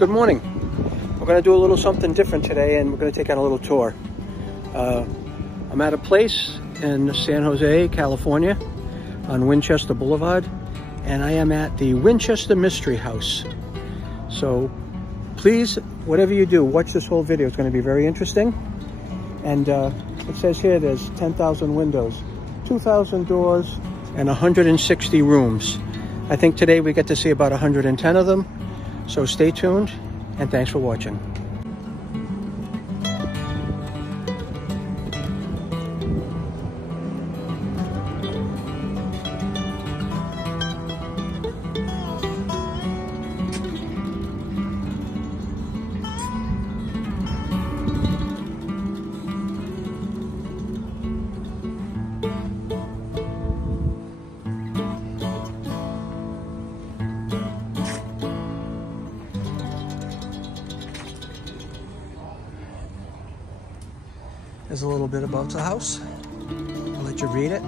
Good morning. We're going to do a little something different today, and we're going to take out a little tour. I'm at a place in San Jose, California, on Winchester Boulevard, and I am at the Winchester Mystery House. So please, whatever you do, watch this whole video. It's going to be very interesting. And it says here there's 10,000 windows, 2,000 doors, and 160 rooms. I think today we get to see about 110 of them. So stay tuned, and thanks for watching. There's a little bit about the house. I'll let you read it.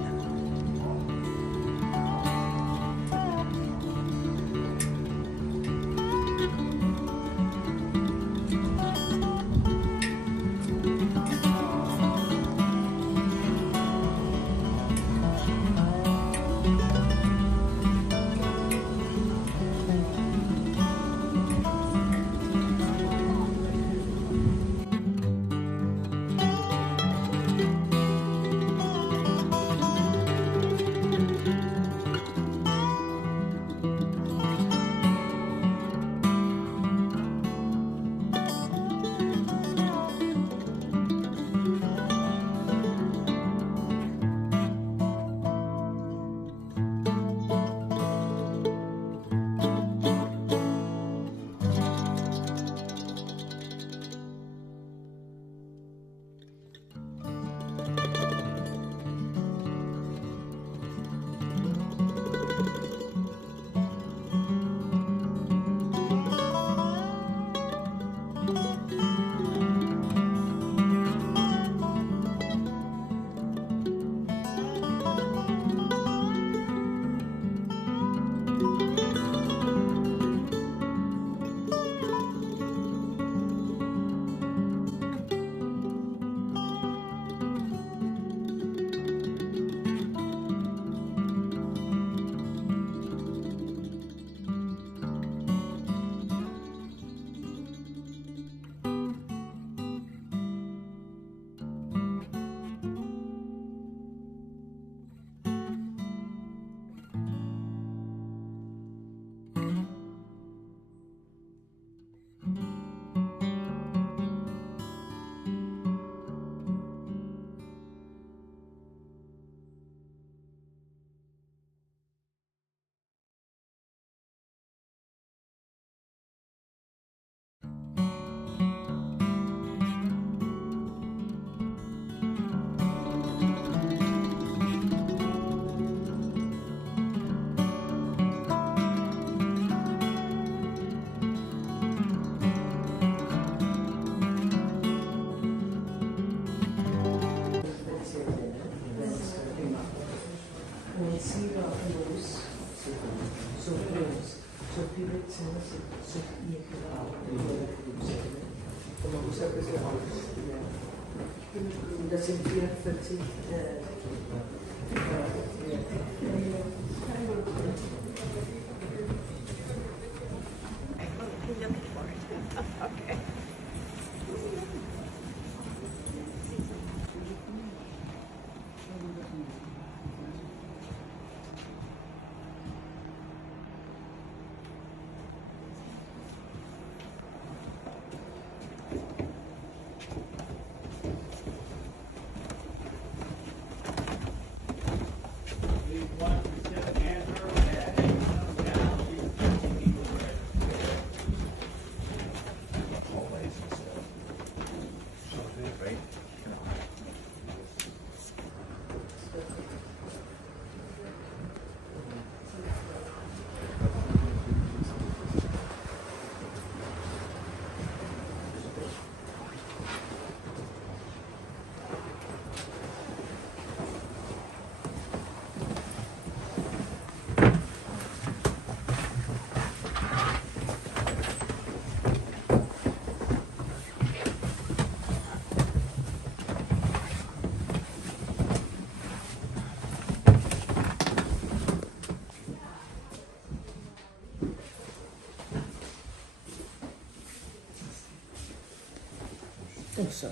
Okay. One think so.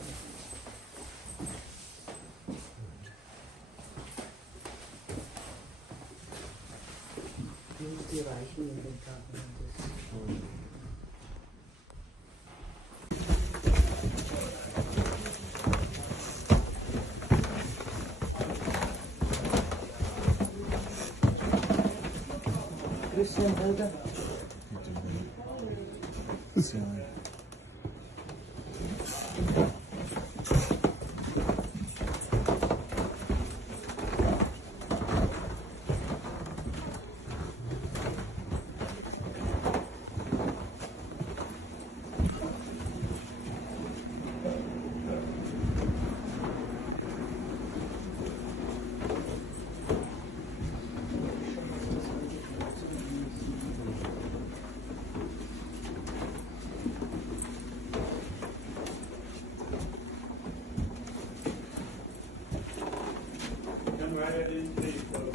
Christian Buddha.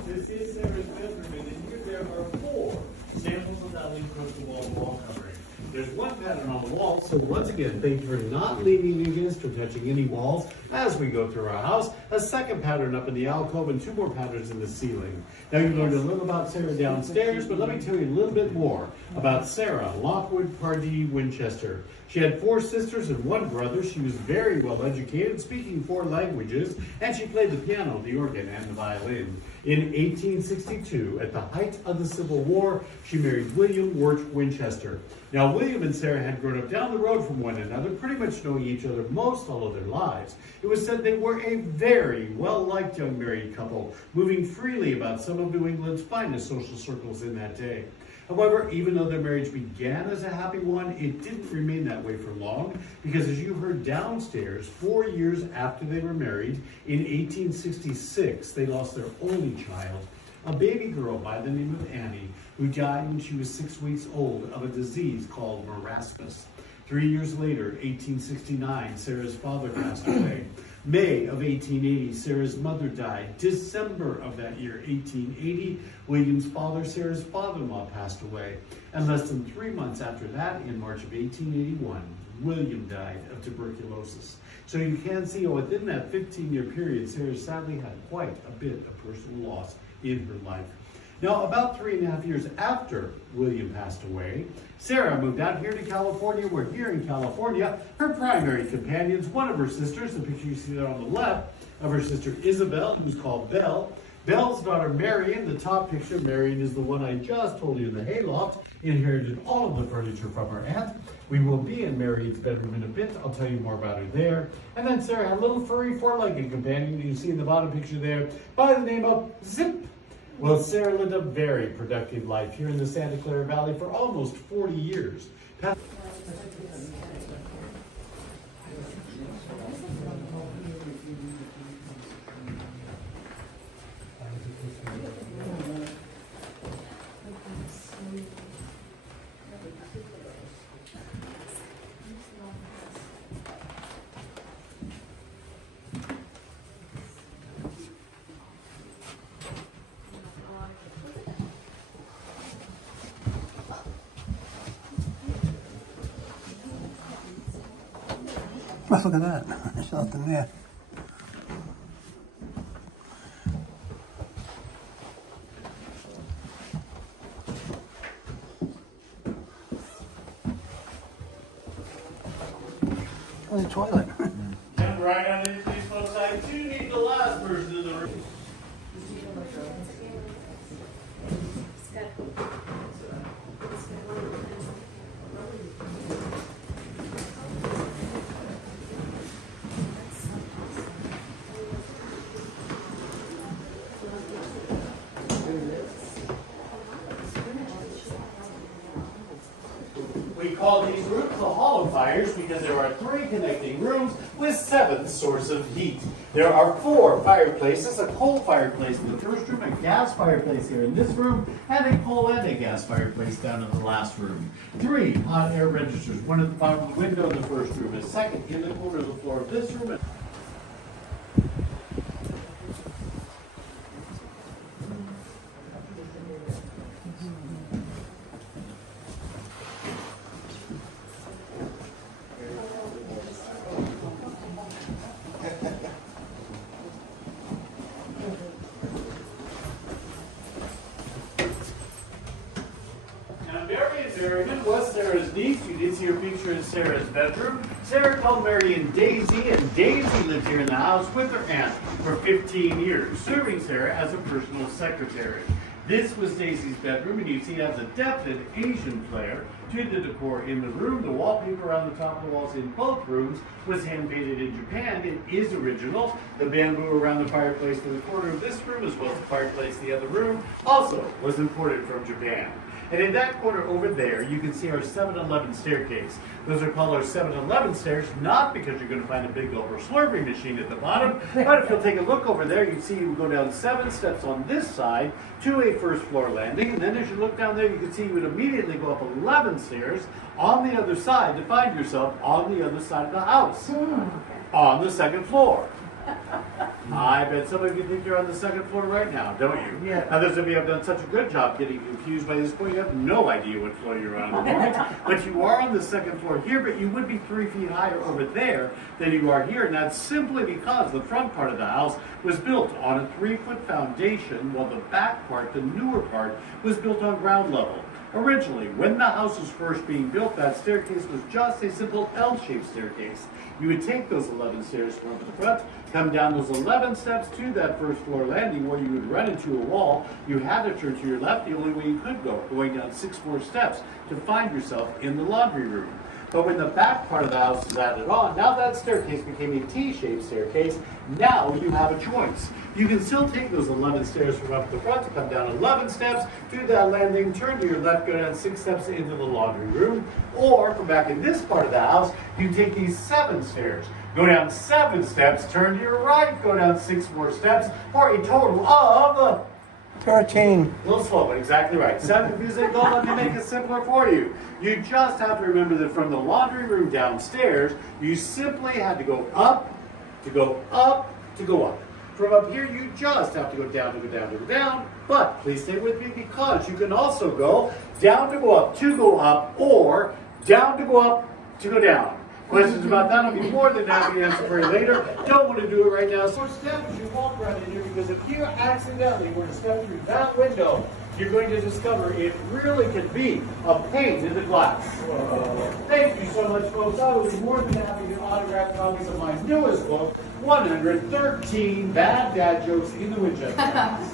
This is Sarah's bedroom, and in here there are 4 samples of that lean across the wall covering. There's one pattern on the wall, so once again, thank you for not leaning against or touching any walls as we go through our house. A second pattern up in the alcove and 2 more patterns in the ceiling. Now you learned a little about Sarah downstairs, but let me tell you a little bit more about Sarah Lockwood Pardee Winchester. She had 4 sisters and 1 brother. She was very well educated, speaking 4 languages, and she played the piano, the organ, and the violin. In 1862, at the height of the Civil War, she married William Wirt Winchester. Now, William and Sarah had grown up down the road from one another, pretty much knowing each other most all of their lives. It was said they were a very well-liked young married couple, moving freely about some of New England's finest social circles in that day. However, even though their marriage began as a happy one, it didn't remain that way for long, because as you heard downstairs, 4 years after they were married, in 1866, they lost their only child, a baby girl by the name of Annie, who died when she was 6 weeks old of a disease called marasmus. 3 years later, 1869, Sarah's father passed away. May of 1880, Sarah's mother died. December of that year, 1880, William's father, Sarah's father-in-law, passed away. And less than 3 months after that, in March of 1881, William died of tuberculosis. So you can see within that 15-year period, Sarah sadly had quite a bit of personal loss in her life. Now, about 3.5 years after William passed away, Sarah moved out here to California, where here in California, her primary companions, one of her sisters, the picture you see there on the left, of her sister Isabel, who's called Belle. Belle's daughter Marion, the top picture, Marion is the one I just told you in the hayloft, inherited all of the furniture from her aunt. We will be in Marion's bedroom in a bit. I'll tell you more about her there. And then Sarah had a little furry four-legged companion you see in the bottom picture there by the name of Zip. Well, Sarah lived a very productive life here in the Santa Clara Valley for almost 40 years. Look at that. There's nothing there. Oh, the toilet. Jump right on into these folks. I do need the last person in the room. We call these rooms the hollow fires because there are 3 connecting rooms with 7 sources of heat. There are 4 fireplaces, a coal fireplace in the first room, a gas fireplace here in this room, and a coal and a gas fireplace down in the last room. 3 hot air registers, one at the bottom of the window in the first room, a second in the corner of the floor of this room. Sarah again was Sarah's niece. You did see her picture in Sarah's bedroom. Sarah called Marion Daisy, and Daisy lived here in the house with her aunt for 15 years, serving Sarah as a personal secretary. This was Daisy's bedroom, and you see it has a definite Asian flair to the decor in the room. The wallpaper on the top of the walls in both rooms was hand-painted in Japan. It is original. The bamboo around the fireplace in the corner of this room, as well as the fireplace in the other room, also was imported from Japan. And in that corner over there, you can see our 7-Eleven staircase. Those are called our 7-Eleven stairs, not because you're going to find a big over slurping machine at the bottom, but if you'll take a look over there, you can see you go down 7 steps on this side to a first floor landing. And then as you look down there, you can see you would immediately go up 11 stairs on the other side to find yourself on the other side of the house, on the 2nd floor. I bet some of you think you're on the 2nd floor right now, don't you? Yeah. Others of you have done such a good job getting confused by this point, you have no idea what floor you're on at the moment. But you are on the 2nd floor here, but you would be 3 feet higher over there than you are here. And that's simply because the front part of the house was built on a 3-foot foundation, while the back part, the newer part, was built on ground level. Originally, when the house was first being built, that staircase was just a simple L-shaped staircase. You would take those 11 stairs from the front, come down those 11 steps to that first floor landing where you would run into a wall. You had to turn to your left, the only way you could go, going down 6 more steps to find yourself in the laundry room. But when the back part of the house is added on, now that staircase became a T-shaped staircase. Now you have a choice. You can still take those 11 stairs from up the front to come down 11 steps to that landing, turn to your left, go down 6 steps into the laundry room. Or from back in this part of the house, you take these 7 stairs, go down 7 steps, turn to your right, go down 6 more steps, for a total of 13. a little slow, but exactly right. 7 music, go, let me make it simpler for you. You just have to remember that from the laundry room downstairs, you simply had to go up, to go up, to go up. From up here, you just have to go down, to go down, to go down. But please stay with me, because you can also go down to go up, or down to go up, to go down. Questions about that, I'll be more than happy to answer for you later. Don't want to do it right now. So step as you walk right in here, because if you accidentally were to step through that window, you're going to discover it really could be a pain in the glass. Thank you so much, folks. I would be more than happy to autograph copies of my newest book, 113 Bad Dad Jokes in the Winchester House.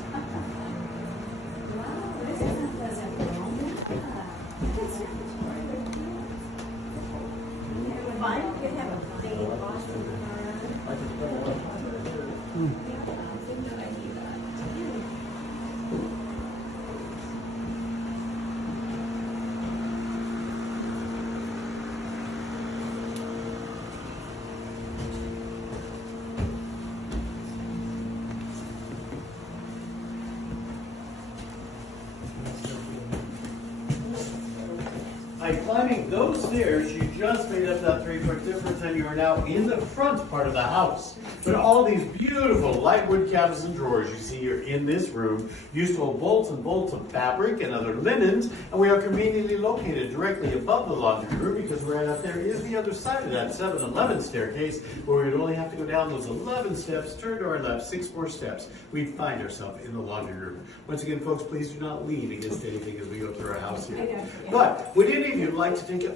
By climbing those stairs, you just made up that 3-foot difference, and you are now in the front part of the house. But all these beautiful lightwood cabinets and drawers you see here in this room used to hold bolts and bolts of fabric and other linens, and we are conveniently located directly above the laundry room, because right up there is the other side of that 7-Eleven staircase, where we would only have to go down those 11 steps, turn to our left, 6 more steps. We'd find ourselves in the laundry room. Once again, folks, please do not lean against anything as we go through our house here. But would any of you like to take a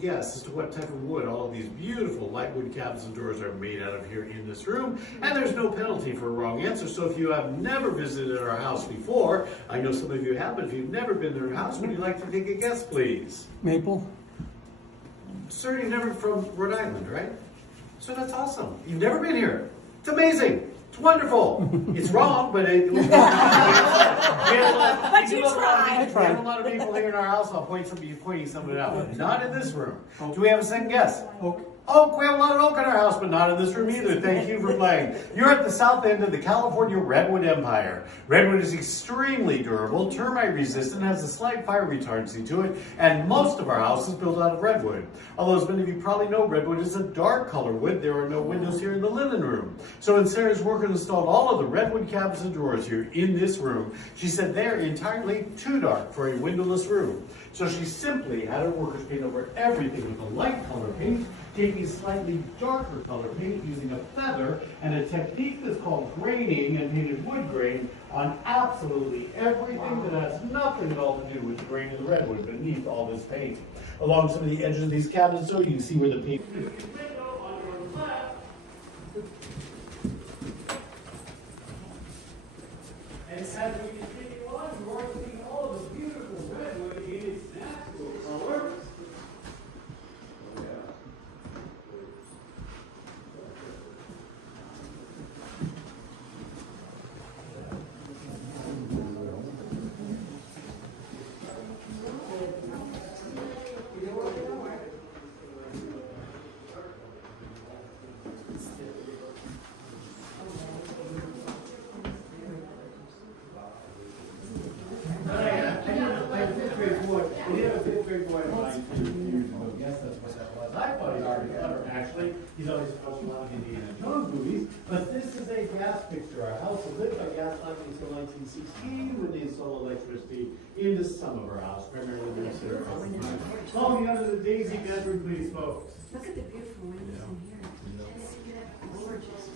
guess as to what type of wood all of these beautiful lightwood cabinets and drawers are made out of here in this room? And there's no penalty for a wrong answer. So if you have never visited our house before, I know some of you have, but if you've never been to our house, would you like to take a guess, please? Maple? Sir, you're never from Rhode Island, right? So that's awesome. You've never been here. It's amazing. It's wonderful. It's wrong, but it was But you tried. We have a lot of people here in our house. I'll pointing some of it out. Not in this room. Do we have a second guess? Oak. We have a lot of oak in our house, but not in this room either. Thank you for playing. You're at the south end of the California redwood empire. Redwood is extremely durable, termite resistant, has a slight fire retardancy to it, and most of our house is built out of redwood. Although, as many of you probably know, redwood is a dark color wood. There are no windows here in the linen room. So when Sarah's worker installed all of the redwood cabinets and drawers here in this room, she said they're entirely too dark for a windowless room. So she simply had her workers paint over everything with a light color paint, take maybe slightly darker color paint using a feather and a technique that's called graining and painted wood grain on absolutely everything that has nothing at all to do with the grain of the redwood beneath all this paint. Along some of the edges of these cabinets, though, you can see where the paint is. On your left, and as we continue on, we're seeing all of the beautiful redwood in its natural color. He's always watched a lot of Indiana Jones movies, but this is a gas fixture. Our house was lit by gas lamps until 1916 when they installed electricity into some of our house, primarily the Winchester Mystery House. Falling under the daisy bedroom, please, folks. Look at the beautiful windows in here. It's gorgeous.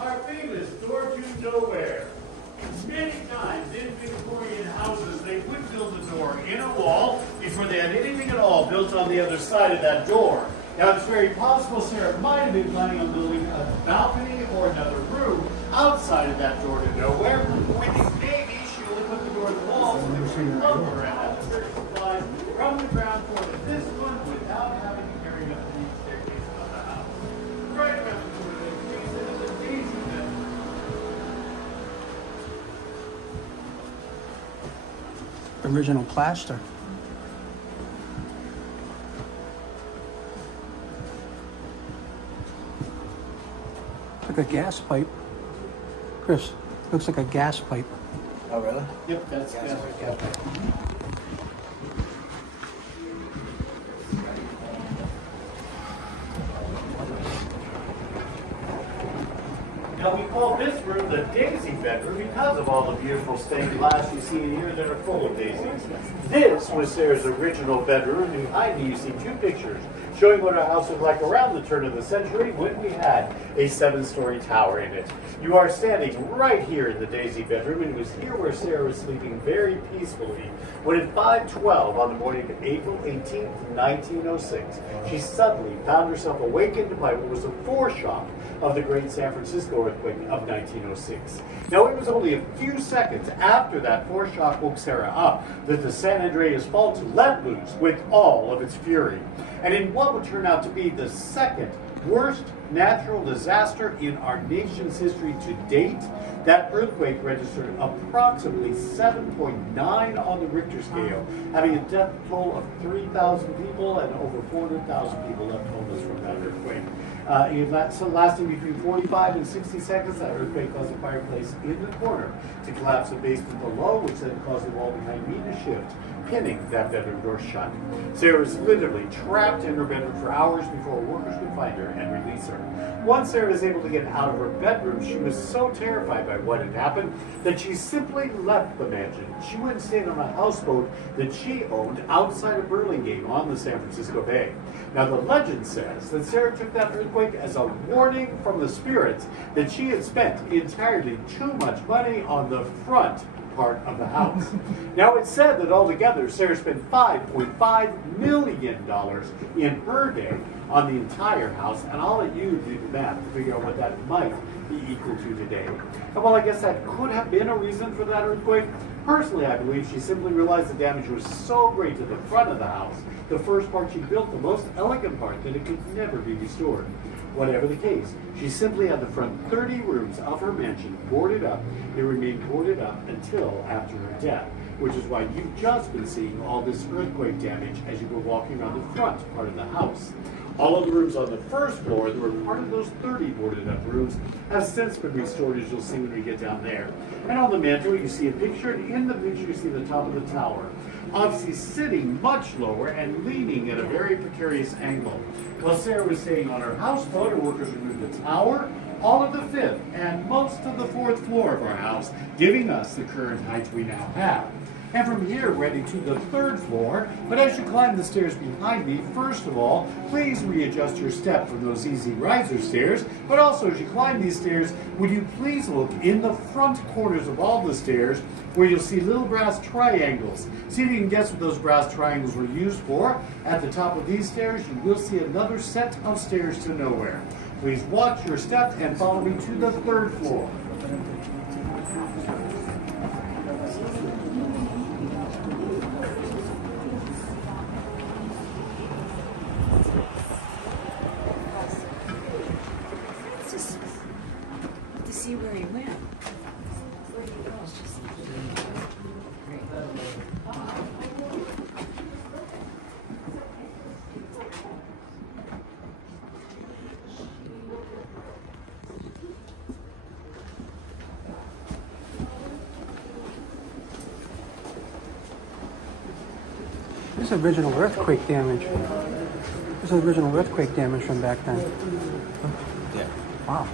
Our famous door to nowhere. Many times in Victorian houses, they would build a door in a wall before they had anything at all built on the other side of that door. Now, it's very possible Sarah might have been planning on building a balcony or another room outside of that door to nowhere. With maybe she only put the door to the wall so that she could cover and have the search supplies from the ground floor to this one without having to carry up the staircase of the house. Right around the door to the trees and the daisy bed. Original plaster. Like a gas pipe. Chris, looks like a gas pipe. Oh, really? Yep, that's Now we call this room the daisy bedroom because of all the beautiful stained glass you see in here that are full of daisies. This was Sarah's original bedroom. Behind me you see two pictures showing what our house looked like around the turn of the century when we had a 7-story tower in it. You are standing right here in the daisy bedroom, and it was here where Sarah was sleeping very peacefully when at 5:12 on the morning of April 18th, 1906, she suddenly found herself awakened by what was a foreshock of the great San Francisco earthquake of 1906. Now, it was only a few seconds after that foreshock woke Sarah up that the San Andreas Fault let loose with all of its fury. And in what would turn out to be the second worst natural disaster in our nation's history to date, that earthquake registered approximately 7.9 on the Richter scale, having a death toll of 3,000 people and over 400,000 people left homeless from that earthquake. Lasting between 45 and 60 seconds, that earthquake caused a fireplace in the corner to collapse the basement below, which then caused the wall behind me to shift, pinning that bedroom door shut. Sarah was literally trapped in her bedroom for hours before workers could find her and release her. Once Sarah was able to get out of her bedroom, she was so terrified by what had happened that she simply left the mansion. She went and stayed on a houseboat that she owned outside of Burlingame on the San Francisco Bay. Now, the legend says that Sarah took that earthquake as a warning from the spirits that she had spent entirely too much money on the front part of the house. Now, it's said that altogether Sarah spent $5.5 million in her day on the entire house, and I'll let you do the math to figure out what that might be equal to today. And while I guess that could have been a reason for that earthquake, personally I believe she simply realized the damage was so great to the front of the house, the first part she built, the most elegant part, that it could never be restored. Whatever the case, she simply had the front 30 rooms of her mansion boarded up. It remained boarded up until after her death, which is why you've just been seeing all this earthquake damage as you were walking around the front part of the house. All of the rooms on the first floor that were part of those 30 boarded up rooms have since been restored, as you'll see when we get down there. And on the mantle, you see a picture, and in the picture you see the top of the tower, obviously sitting much lower and leaning at a very precarious angle. While Sarah was staying on her houseboat, her workers removed the tower, all of the 5th and most of the 4th floor of our house, giving us the current height we now have. And from here, we're heading to the 3rd floor, but as you climb the stairs behind me, first of all, please readjust your step from those easy riser stairs, but also as you climb these stairs, would you please look in the front corners of all the stairs where you'll see little brass triangles. See if you can guess what those brass triangles were used for. At the top of these stairs, you will see another set of stairs to nowhere. Please watch your step and follow me to the 3rd floor. To see where he went. This is original earthquake damage. This is original earthquake damage from back then. Yeah. Wow.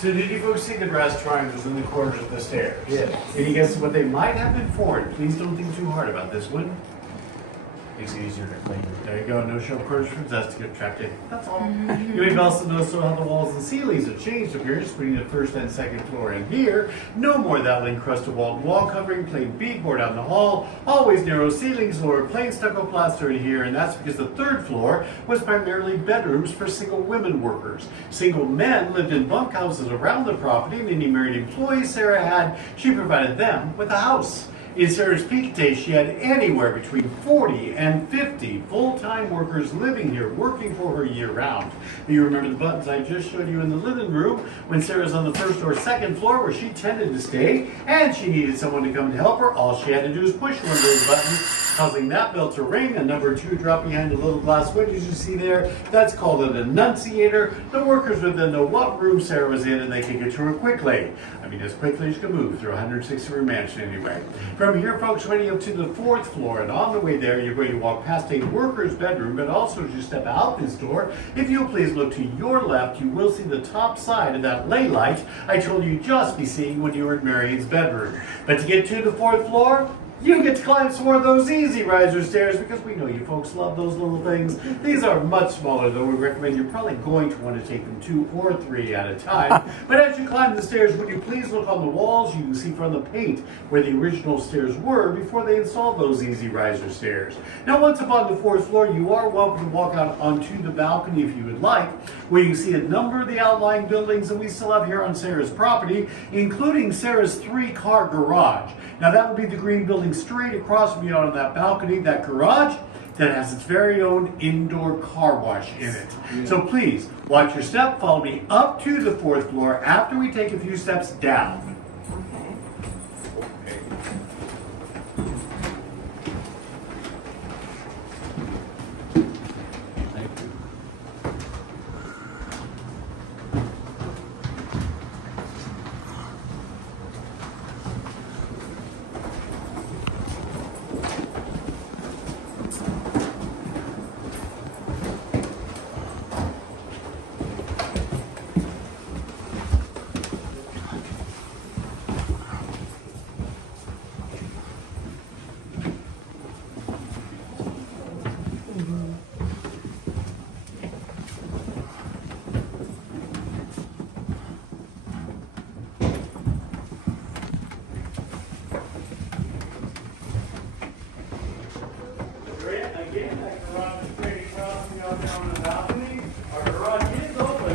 So did you folks see the brass triangles in the corners of the stairs? Yes. Any guesses what they might have been for? And please don't think too hard about this one. Makes it easier to clean. There you go. No sharp corners for dust to get trapped in. That's all. You may also notice how the walls and ceilings have changed up here, just between the 1st and 2nd floor. And here, no more that encrusted wall covering, plain beadboard out in the hall, always narrow ceilings, lower plain stucco plaster in here, and that's because the 3rd floor was primarily bedrooms for single women workers. Single men lived in bunkhouses around the property, and any married employees Sarah had, she provided them with a house. In Sarah's peak days, she had anywhere between 40 and 50 full-time workers living here, working for her year-round. You remember the buttons I just showed you in the living room when Sarah's on the 1st or 2nd floor where she tended to stay, and she needed someone to come to help her. All she had to do is push one of those buttons, causing that bell to ring, and number 2 drop behind the little glass windows you see there. That's called an annunciator. The workers would then know what room Sarah was in, and they could get to her quickly. I mean, as quickly as you can move through a 160-room mansion anyway. From here, folks, heading up to the 4th floor, and on the way there, you're going to walk past a worker's bedroom, but also as you step out this door, if you'll please look to your left, you will see the top side of that ley light I told you just be seeing when you were in Marion's bedroom. But to get to the 4th floor, you get to climb some more of those easy riser stairs because we know you folks love those little things. These are much smaller, though we recommend you're probably going to want to take them 2 or 3 at a time. But as you climb the stairs, would you please look on the walls? You can see from the paint where the original stairs were before they installed those easy riser stairs. Now, once up on the 4th floor, you are welcome to walk out onto the balcony if you would like, where you can see a number of the outlying buildings that we still have here on Sarah's property, including Sarah's 3-car garage. Now, that would be the green building straight across from you on that balcony, that garage that has its very own indoor car wash in it. Yeah. So please, watch your step, follow me up to the 4th floor after we take a few steps down. Again, that garage is straight across from you out there on the balcony. Our garage is open.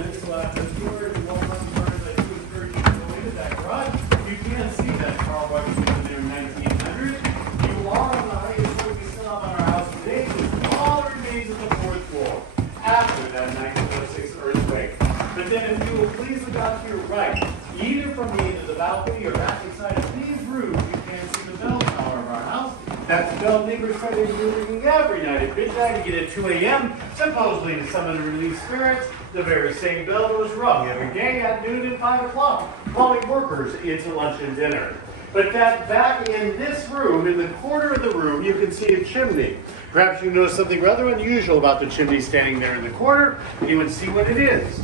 do Sunday evening every night at midnight. You get at 2 a.m. supposedly to summon and release spirits. The very same bell that was rung every day at noon and 5 o'clock, calling workers into lunch and dinner. But that back in this room, in the corner of the room, you can see a chimney. Perhaps you notice something rather unusual about the chimney standing there in the corner. Anyone see what it is? So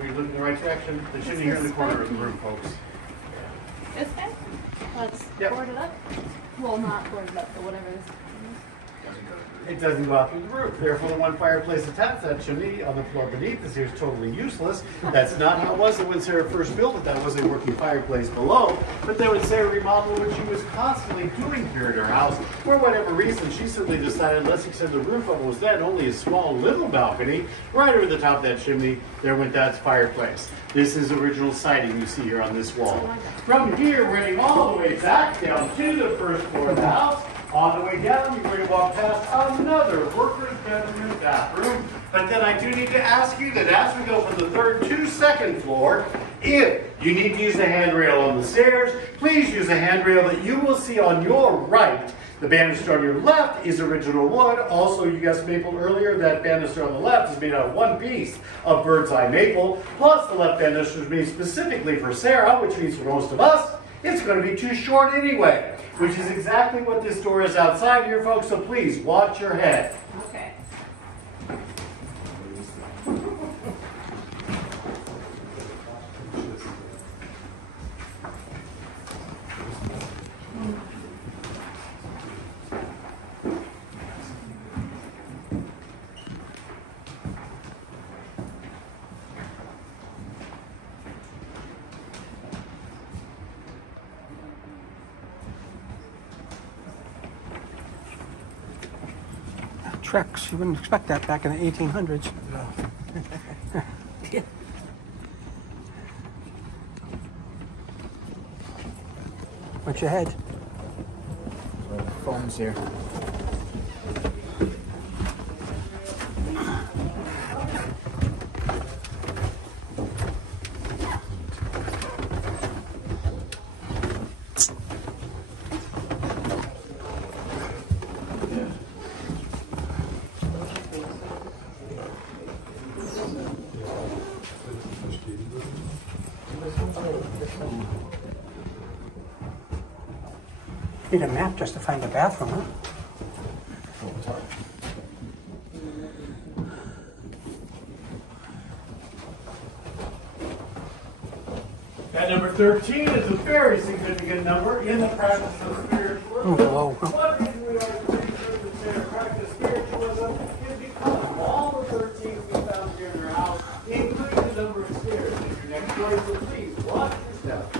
we look in the right direction. The chimney here in the corner of the room, folks. This guy? Let's Yep. board it up. Well, not board it up, but whatever this is. It doesn't go out through the roof. Therefore, the one fireplace attached to that chimney on the floor beneath is here is totally useless. That's not how it was when Sarah first built it. That was a working fireplace below. But then when Sarah remodeled what she was constantly doing here at her house, for whatever reason, she simply decided let's extend the roof of what was then only a small little balcony. Right over the top of that chimney, there went that fireplace. This is original siding you see here on this wall. From here, running all the way back down to the first floor of the house, on the way down, you're going to walk past another worker's bedroom and bathroom. But then I do need to ask you that as we go from the third to second floor, if you need to use a handrail on the stairs, please use a handrail that you will see on your right. The banister on your left is original wood. Also, you guessed maple earlier. That banister on the left is made out of one piece of bird's eye maple. Plus, the left banister is made specifically for Sarah, which means for most of us, it's going to be too short anyway. Which is exactly what this door is outside here, folks, so please watch your head. Okay. Trex, you wouldn't expect that back in the 1800s. What's your head? Phones here. Need a map just to find the bathroom, huh? At number 13 is a very significant number in the practice of spiritualism. Hello. One reason we are pretty sure that Sarah practiced spiritualism is because of all the 13 we found here in her house, including the number of stairs in your next door. So please, watch your step.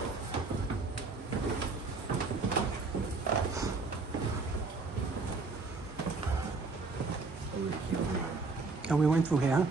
Oh, we went through here.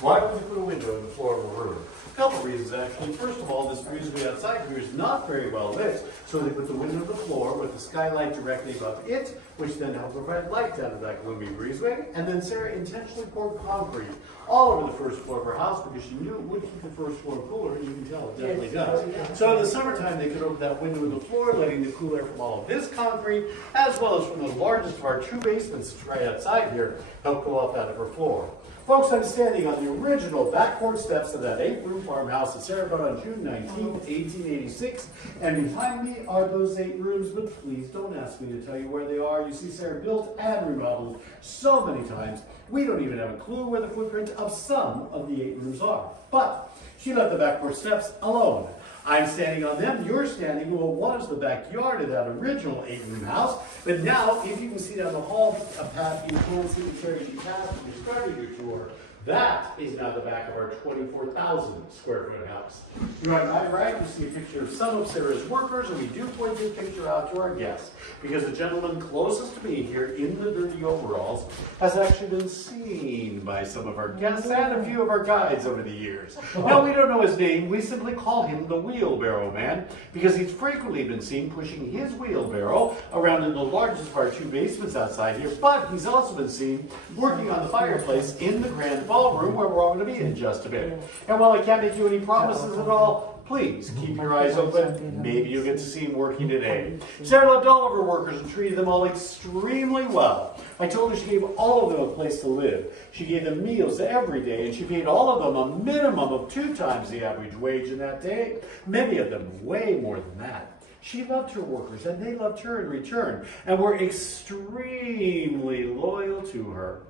Why would you put a window in the floor of a room? A couple reasons, actually. First of all, this breezeway outside here is not very well lit, so they put the window on the floor with the skylight directly above it, which then helps provide light down to that gloomy breezeway. And then Sarah intentionally poured concrete all over the first floor of her house because she knew it would keep the first floor cooler, and you can tell it definitely does. So in the summertime, they could open that window in the floor, letting the cool air from all of this concrete, as well as from the largest of our two basements right outside here, help go up out of her floor. Folks, I'm standing on the original back porch steps of that 8-room farmhouse that Sarah built on June 19, 1886. And behind me are those 8 rooms, but please don't ask me to tell you where they are. You see, Sarah built and remodeled so many times, we don't even have a clue where the footprint of some of the 8 rooms are. But she left the back porch steps alone. I'm standing on them, you're standing in what was the backyard of that original 8-room house. But now, if you can see down the hall a path, you can see the carriage you passed when you started your tour. That is now the back of our 24,000 square foot house. You on my right, you see a picture of some of Sarah's workers, and we do point this picture out to our guests because the gentleman closest to me here in the dirty overalls has actually been seen by some of our guests and a few of our guides over the years. Now, we don't know his name, we simply call him the Wheelbarrow Man because he's frequently been seen pushing his wheelbarrow around in the largest of our 2 basements outside here, but he's also been seen working on the fireplace in the grand ballroom where we're all going to be in just a bit. And while I can't make you any promises at all, please keep your eyes open. Maybe you'll get to see him working today. Sarah loved all of her workers and treated them all extremely well. I told her she gave all of them a place to live. She gave them meals every day, and she paid all of them a minimum of 2 times the average wage in that day. Many of them way more than that. She loved her workers, and they loved her in return, and were extremely loyal to her.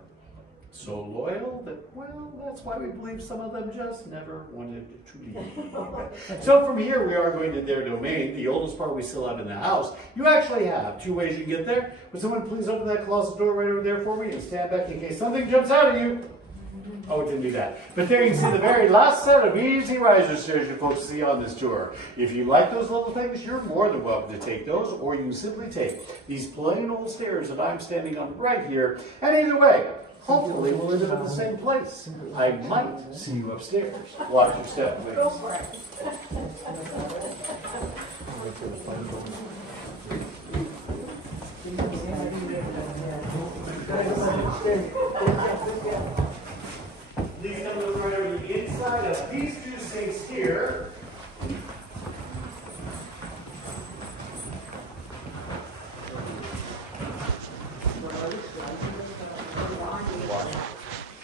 So loyal that, well, that's why we believe some of them just never wanted to leave. So from here, we are going to their domain, the oldest part we still have in the house. You actually have 2 ways you can get there. Would someone please open that closet door right over there for me and stand back in case something jumps out at you? Oh, it didn't do that. But there you can see the very last set of easy riser stairs you folks see on this tour. If you like those little things, you're more than welcome to take those, or you can simply take these plain old stairs that I'm standing on right here. And either way, hopefully we'll end up at the same place. I might see you upstairs. Watch your step, please. Go for it. Please come look right over the inside of these 2 sinks here.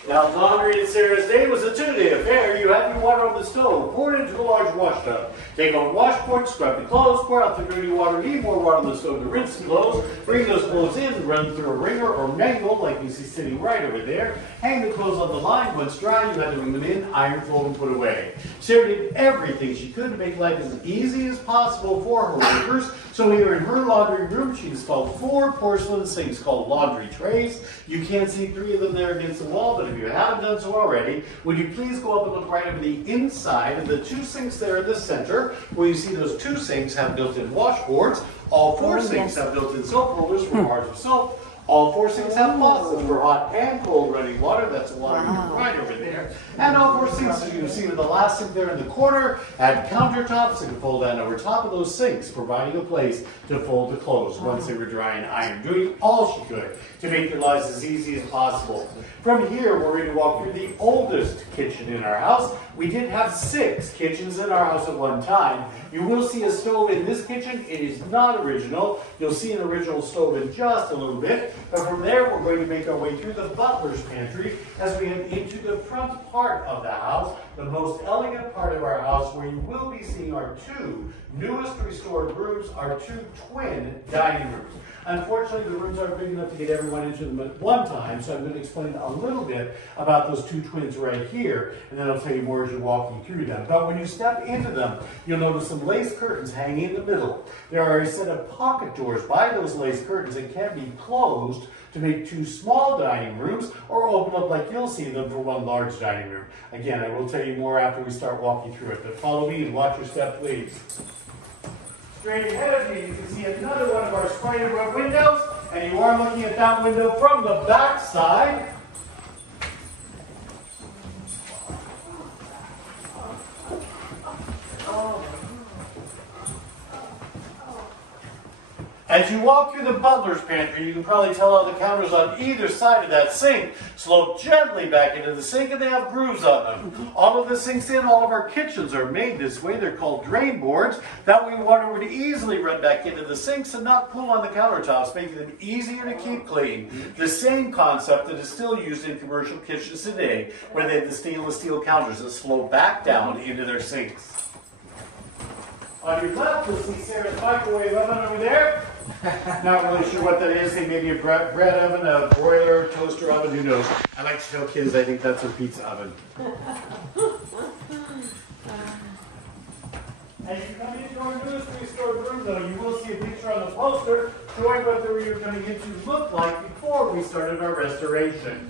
Now, laundry in Sarah's day was a 2-day affair. You had your water on the stove, poured into a large wash tub. Take on washboard, scrub the clothes, pour out the dirty water, leave more water on the stove to rinse the clothes, bring those clothes in, run through a wringer or mangle like you see sitting right over there, hang the clothes on the line. Once dry, you had to bring them in, iron, fold, and put away. Sarah did everything she could to make life as easy as possible for her workers. So here in her laundry room, she installed 4 porcelain sinks called laundry trays. You can't see 3 of them there against the wall, but if you haven't done so already, would you please go up and look right over the inside of the 2 sinks there in the center, where you see those 2 sinks have built-in washboards. All 4 sinks have built-in soap holders for bars of soap. All 4 sinks have faucets for hot and cold running water. That's the water you can right over there. And all 4 sinks, as you can see with the last sink there in the corner, had countertops that could fold down over top of those sinks, providing a place to fold the clothes once they were dry and ironed, doing all she could to make their lives as easy as possible. From here, we're going to walk through the oldest kitchen in our house. We did have 6 kitchens in our house at one time. You will see a stove in this kitchen. It is not original. You'll see an original stove in just a little bit. But from there, we're going to make our way through the butler's pantry as we head into the front part of the house, the most elegant part of our house, where you will be seeing our 2 newest restored rooms, our 2 twin dining rooms. Unfortunately, the rooms aren't big enough to get everyone into them at one time, so I'm going to explain a little bit about those 2 twins right here, and then I'll tell you more as you're walking through them. But when you step into them, you'll notice some lace curtains hanging in the middle. There are a set of pocket doors by those lace curtains that can be closed to make 2 small dining rooms, or open up like you'll see them for 1 large dining room. Again, I will tell you more after we start walking through it, but follow me and watch your step, please. Straight ahead of you, you can see another one of our spider-web windows, and you are looking at that window from the back side. As you walk through the butler's pantry, you can probably tell how the counters on either side of that sink slope gently back into the sink, and they have grooves on them. All of the sinks in all of our kitchens are made this way. They're called drain boards. That way water would easily run back into the sinks and not pool on the countertops, making them easier to keep clean. The same concept that is still used in commercial kitchens today, where they have the stainless steel counters that slope back down into their sinks. On your left, you'll see Sarah's microwave oven over there. Not really sure what that is. They may be a bread oven, a broiler, toaster oven, who knows. I like to tell kids I think that's her pizza oven. As you come into our newest restored room, though, you will see a picture on the poster showing what the room you're coming into looked like before we started our restoration.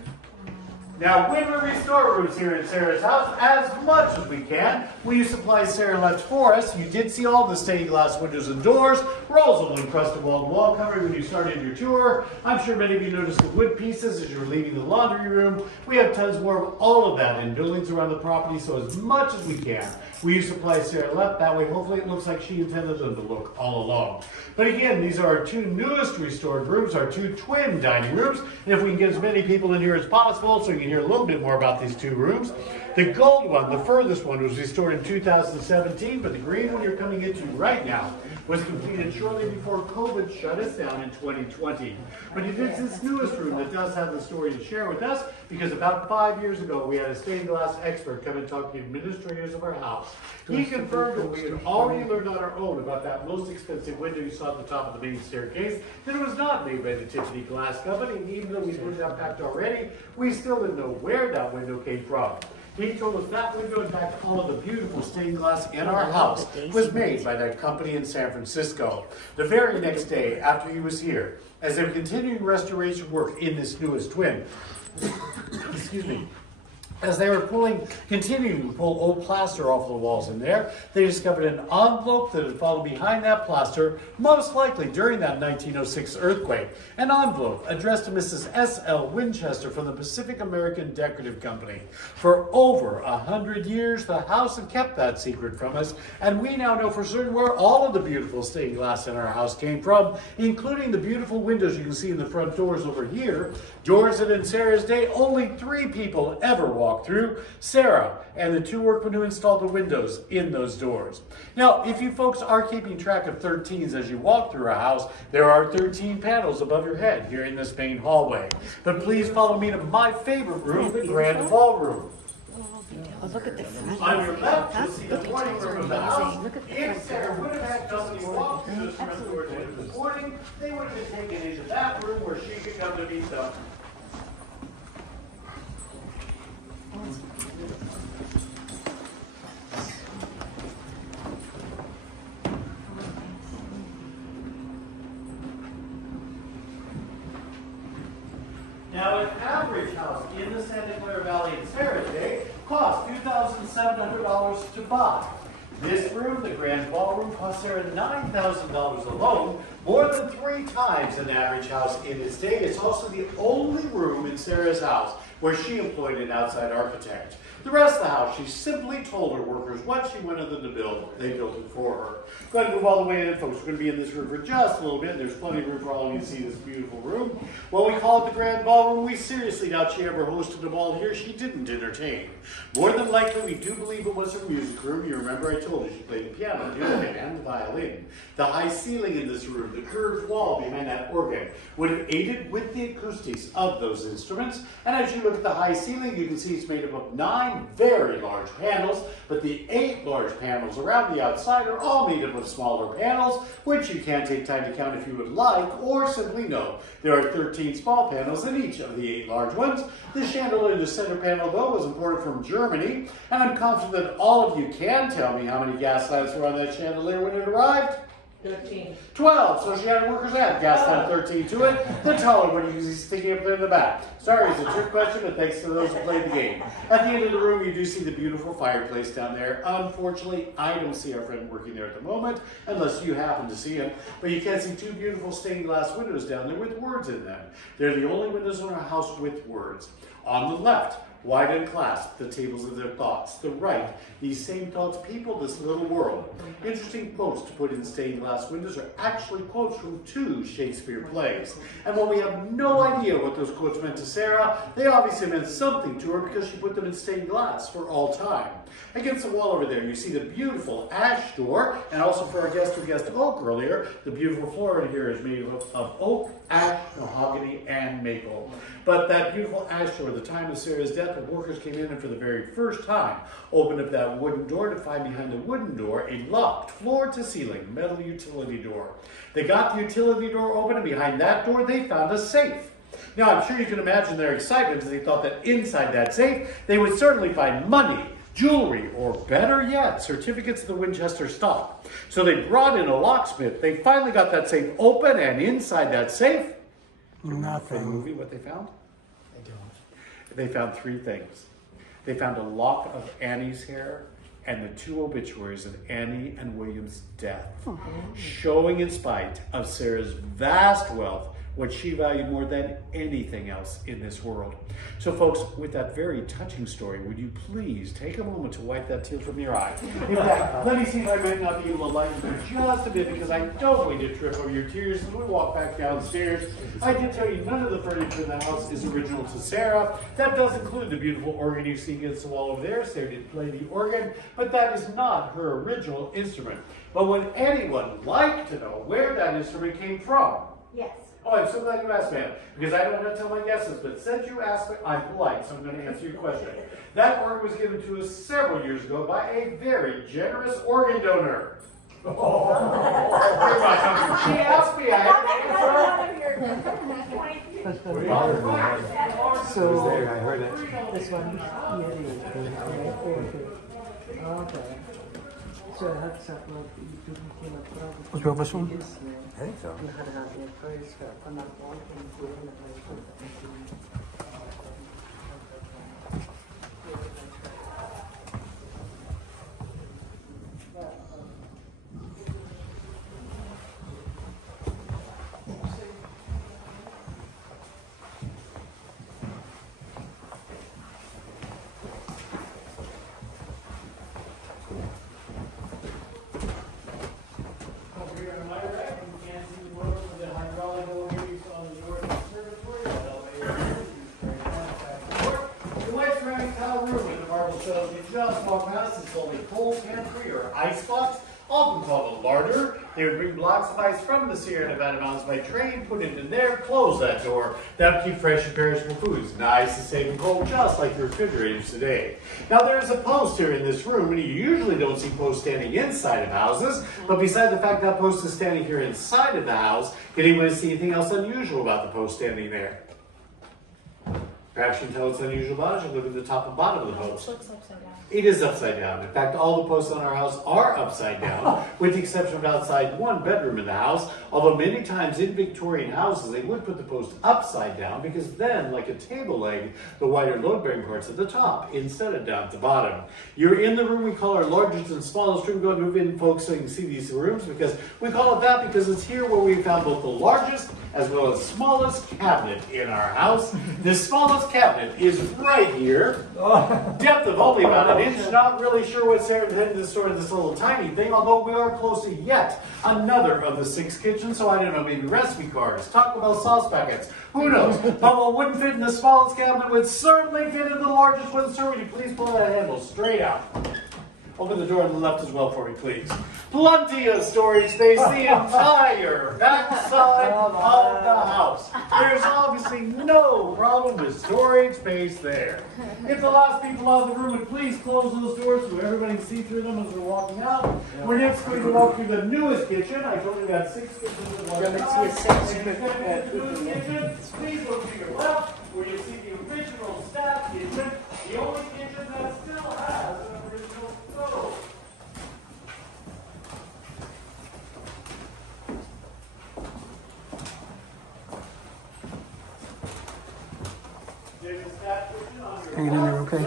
Now, when we restore rooms here in Sarah's house, as much as we can, we use supplies Sarah left for us. You did see all the stained glass windows and doors, rolls of encrusted wall-to-wall covering when you started your tour. I'm sure many of you noticed the wood pieces as you were leaving the laundry room. We have tons more of all of that in buildings around the property, so as much as we can, we use supplies Sarah left. That way, hopefully, it looks like she intended them to look all along. But again, these are our two newest restored rooms, our two twin dining rooms. And if we can get as many people in here as possible so you can hear a little bit more about these two rooms. The gold one, the furthest one, was restored in 2017, but the green one you're coming into right now was completed shortly before COVID shut us down in 2020. But it is this newest room that does have the story to share with us, because about 5 years ago, we had a stained glass expert come and talk to the administrators of our house. He confirmed that we had already learned on our own about that most expensive window you saw at the top of the main staircase, that it was not made by the Tiffany Glass Company, and even though we put that packed already, we still didn't know where that window came from. He told us that window, in fact, all of the beautiful stained glass in our house was made by that company in San Francisco. The very next day, after he was here, as they were continuing restoration work in this newest twin, excuse me, as they were continuing to pull old plaster off the walls in there, they discovered an envelope that had fallen behind that plaster, most likely during that 1906 earthquake. An envelope addressed to Mrs. S.L. Winchester from the Pacific American Decorative Company. For over 100 years, the house had kept that secret from us, and we now know for certain where all of the beautiful stained glass in our house came from, including the beautiful windows you can see in the front doors over here. Doors that in Sarah's day, only 3 people ever walked through: Sarah and the 2 workmen who installed the windows in those doors. Now, if you folks are keeping track of 13s as you walk through our house, there are 13 panels above your head here in this main hallway. But please follow me to my favorite room, the grand ballroom. Oh, look at the front. On your left, you'll see the The morning details are room of the house. amazing. Look at the If front Sarah door. would have had company walk through this front door this morning, they would have been taken into that room where she could come to meet them. Now, an average house in the Santa Clara Valley in Sarah's day cost $2,700 to buy. This room, the grand ballroom, cost Sarah $9,000 alone, more than 3 times an average house in its day. It's also the only room in Sarah's house where she employed an outside architect. The rest of the house, she simply told her workers what she wanted them to build. They built it for her. Go ahead and move all the way in, folks. We're going to be in this room for just a little bit. There's plenty of room for all of you to see this beautiful room. Well, we call it the Grand Ballroom. We seriously doubt she ever hosted a ball here. She didn't entertain. More than likely, we do believe it was her music room. You remember I told you she played the piano, the organ, and the violin. The high ceiling in this room, the curved wall behind that organ, would have aided with the acoustics of those instruments. And as you look at the high ceiling, you can see it's made up of 9 very large panels, but the 8 large panels around the outside are all made up of smaller panels, which you can take time to count if you would like, or simply know there are 13 small panels in each of the 8 large ones. The chandelier in the center panel, though, was imported from Germany, and I'm confident that all of you can tell me how many gas lamps were on that chandelier when it arrived. 13. 12, so she had a worker's add gas lamp 13 to it. The taller one you can see sticking up there in the back. Sorry, it's a trick question, but thanks to those who played the game. At the end of the room, you do see the beautiful fireplace down there. Unfortunately, I don't see our friend working there at the moment, unless you happen to see him. But you can see 2 beautiful stained glass windows down there with words in them. They're the only windows in our house with words. On the left, wide unclasped, the tables of their thoughts. The right, these same thoughts people this little world. Interesting quotes to put in stained glass windows are actually quotes from 2 Shakespeare plays. And while we have no idea what those quotes meant to Sarah, they obviously meant something to her because she put them in stained glass for all time. Against the wall over there, you see the beautiful ash door, and also for our guest who guessed oak earlier, the beautiful floor in here is made of oak, ash, mahogany, and maple. But that beautiful ash door, at the time of Sarah's death, the workers came in and for the very first time opened up that wooden door to find behind the wooden door a locked floor-to-ceiling metal utility door. They got the utility door open, and behind that door they found a safe. Now, I'm sure you can imagine their excitement as they thought that inside that safe they would certainly find money, jewelry, or better yet, certificates of the Winchester stock. So they brought in a locksmith. They finally got that safe open, and inside that safe, Nothing. movie, what they found? I don't. They found three things. They found a lock of Annie's hair and the two obituaries of Annie and William's death, showing in spite of Sarah's vast wealth, what she valued more than anything else in this world. So folks, with that very touching story, would you please take a moment to wipe that tear from your eye? In fact, let me see if I might not be able to lighten them just a bit, because I don't want you to trip over your tears as we walk back downstairs. I did tell you none of the furniture in the house is original to Sarah. That does include the beautiful organ you see against the wall over there. Sarah did play the organ, but that is not her original instrument. But would anyone like to know where that instrument came from? Yes. Oh, I'm so glad you asked, ma'am, because I don't want to tell my guesses, but since you asked me, I'm polite, so I'm going to answer your question. That organ was given to us several years ago by a very generous organ donor. Oh, she asked me, I had to answer. So, I heard it. this one is okay. So I have some Was wel was zo'n? I think so. Just walk past, it's only cold pantry or ice box, often called a larder. They would bring blocks of ice from the Sierra Nevada mountains by train, put it in there, close that door. That would keep fresh and perishable foods nice and safe and cold, just like the refrigerators today. Now there's a post here in this room, and you usually don't see posts standing inside of houses, but beside the fact that post is standing here inside of the house, can anyone see anything else unusual about the post standing there? Perhaps you can tell what's unusual about it. You look at the top and bottom of the post. It looks upside down. It is upside down. In fact, all the posts on our house are upside down, with the exception of outside one bedroom in the house. Although many times in Victorian houses, they would put the post upside down, because then, like a table leg, the wider load-bearing part's at the top instead of down at the bottom. You're in the room we call our largest and smallest room. Go ahead and move in, folks, so you can see these rooms, because we call it that because it's here where we found both the largest as well as smallest cabinet in our house. The smallest cabinet is right here. Depth of only about an inch. Not really sure what Sarah intended to store in this little tiny thing, although we are close to yet another of the 6 kitchens, so I don't know, maybe recipe cards, Taco Bell sauce packets, who knows. But what wouldn't fit in the smallest cabinet would certainly fit in the largest one. Sir, would you please pull that handle straight out? Open the door on the left as well for me, please. Plenty of storage space, the entire backside of the house. There's obviously no problem with storage space there. If the last people out of the room would please close those doors so everybody can see through them as we're walking out. We're next going to walk through the newest kitchen. I told you we had 6 kitchens at one time. Please look to your left where you see the original staff kitchen, the only kitchen that still has an original stove. Hanging in there okay?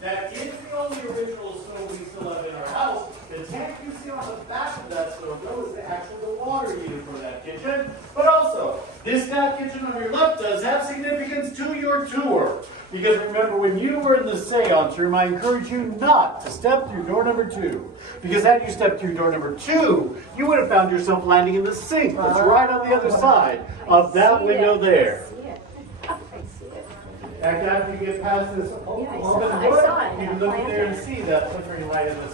That is the only original stove we still have in our house. The tank you see on the back of that stove, though, is actually the water heater for that kitchen. But also, this back kitchen on your left does have significance to your tour. Because remember, when you were in the seance room, I encourage you not to step through door number 2. Because had you stepped through door number 2, you would have found yourself landing in the sink that's right on the other side of that window there. After you get past this open door, you can look in there and see that flickering light in the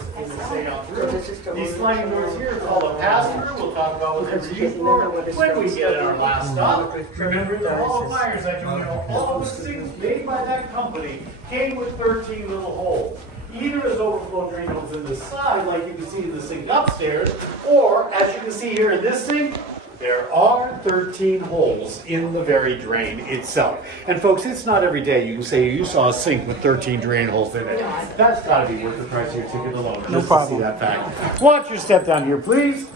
seance room. These sliding doors here are called a pass-through. We'll talk about what they're used for when we get at our last stop. Remember the Hall of Fires, I told you all of the sinks made by that company came with 13 little holes. Either as overflow drain holes in the side, like you can see in the sink upstairs, or as you can see here in this sink, There are 13 holes in the very drain itself. And folks, it's not every day you can say you saw a sink with 13 drain holes in it. That's got to be worth the price of your ticket alone. No just problem. to see that fact. Watch your step down here, please.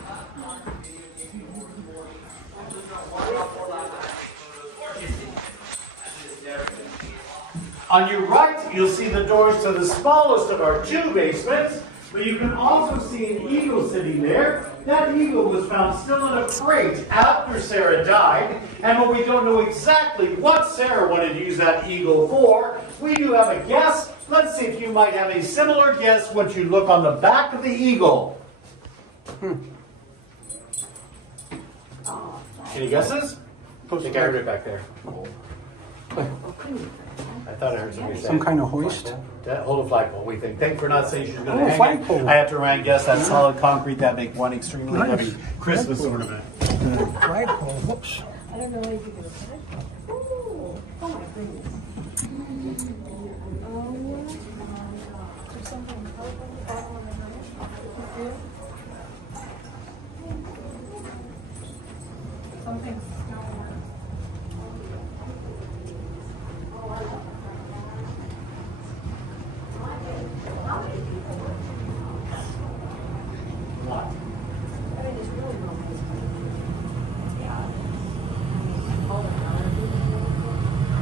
On your right, you'll see the doors to the smallest of our 2 basements, but you can also see an eagle sitting there. That eagle was found still in a crate after Sarah died, and while we don't know exactly what Sarah wanted to use that eagle for, we do have a guess. Let's see if you might have a similar guess once you look on the back of the eagle. Any guesses? I think I heard it back there. I thought I heard somebody say Some kind of hoist? Hold a flagpole, we think. Thank you for not saying she's going to Oh, hang flagpole. it. I have to remind guests that solid concrete that make one extremely heavy Christmas ornament. Flagpole. Whoops. I don't know why you could get a flagpole. Oh, oh my goodness. Oh my God. There's something purple all on the house. Something's going on. What? I mean, it's really romantic.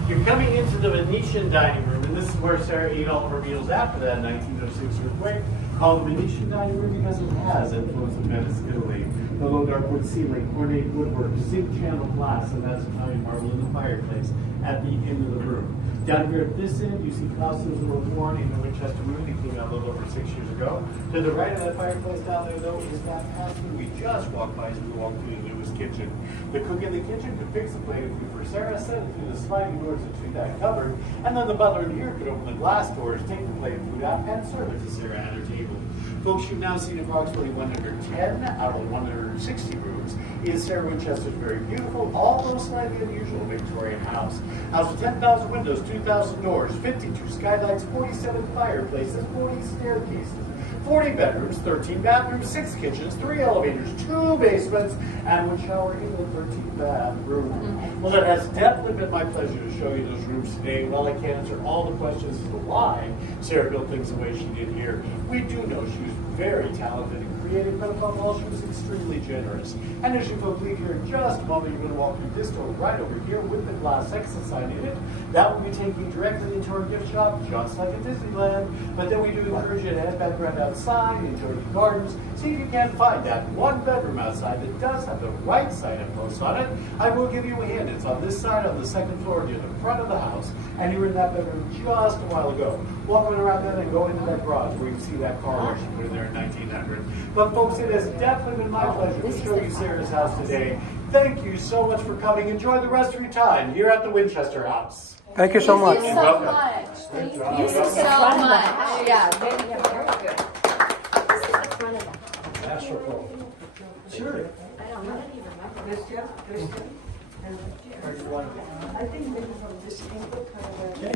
You're coming into the Venetian dining room, and this is where Sarah ate all of her meals after that 1906 earthquake. Called the Venetian dining room because it has influence of Venice, Italy. The low dark wood ceiling, ornate woodwork, zinc channel glass, and that's Italian marble in the fireplace at the end of the room. Down here at this end, you see costumes that were worn in the Winchester movie that came out a little over 6 years ago. To the right of that fireplace down there, though, is that bathroom we just walked by as we walked through the newest kitchen. The cook in the kitchen could fix the plate of food for Sarah, send it through the sliding doors into that cupboard, and then the butler in here could open the glass doors, take the plate of food out, and serve it to Sarah at her table. Folks, you've now seen approximately 110 out of 160 rooms in Sarah Winchester's very beautiful, although slightly unusual Victorian house. House with 10,000 windows, 2,000 doors, 52 skylights, 47 fireplaces, 40 staircases, 40 bedrooms, 13 bathrooms, 6 kitchens, 3 elevators, 2 basements, and one shower in the 13th bathroom. Well, it has definitely been my pleasure to show you those rooms today. While I can't answer all the questions as to why Sarah built things the way she did here, we do know she was very talented and creative, but above all, she was extremely generous. And as you folks leave here in just a moment, you're going to walk through this door right over here with the glass exit sign in it. That will be taking you directly into our gift shop, just like at Disneyland. But then we do encourage you to head back around outside, enjoy the gardens, see if you can't find that one bedroom outside that does have the right signpost on it. I will give you a hint. It's on this side, on the second floor, near the front of the house, and you were in that bedroom just a while ago. Walk around that and go into that garage where you can see that car where she put in there in 1900. But folks, it has definitely been my pleasure to show you Sarah's house today. Thank you so much for coming. Enjoy the rest of your time here at the Winchester House. Thank you so much. Thank you so much. Thank you so much. Yeah, very good. This is the front of the house. Sure. I don't know if you remember. This, yeah, this, yeah. And I think maybe from this angle, kind of.